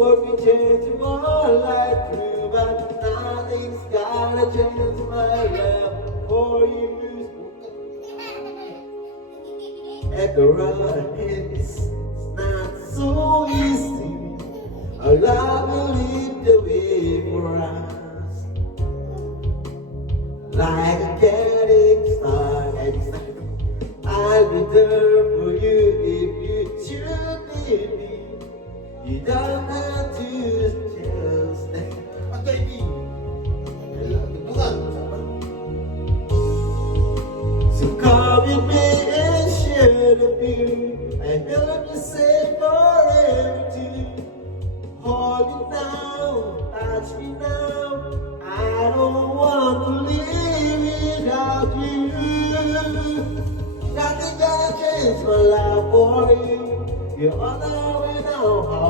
work can change my life through, but nothing's gonna change my love for you. At the road, it's not so easy. Our love will lead the way for us, like a guiding star. I'll be there for you if you should need me. You don't have to just stay. baby. So come with me and share the view. I help you say forever too. Hold me now, touch me now. I don't want to live without you. Nothing gonna change my love for you. You're all the way now.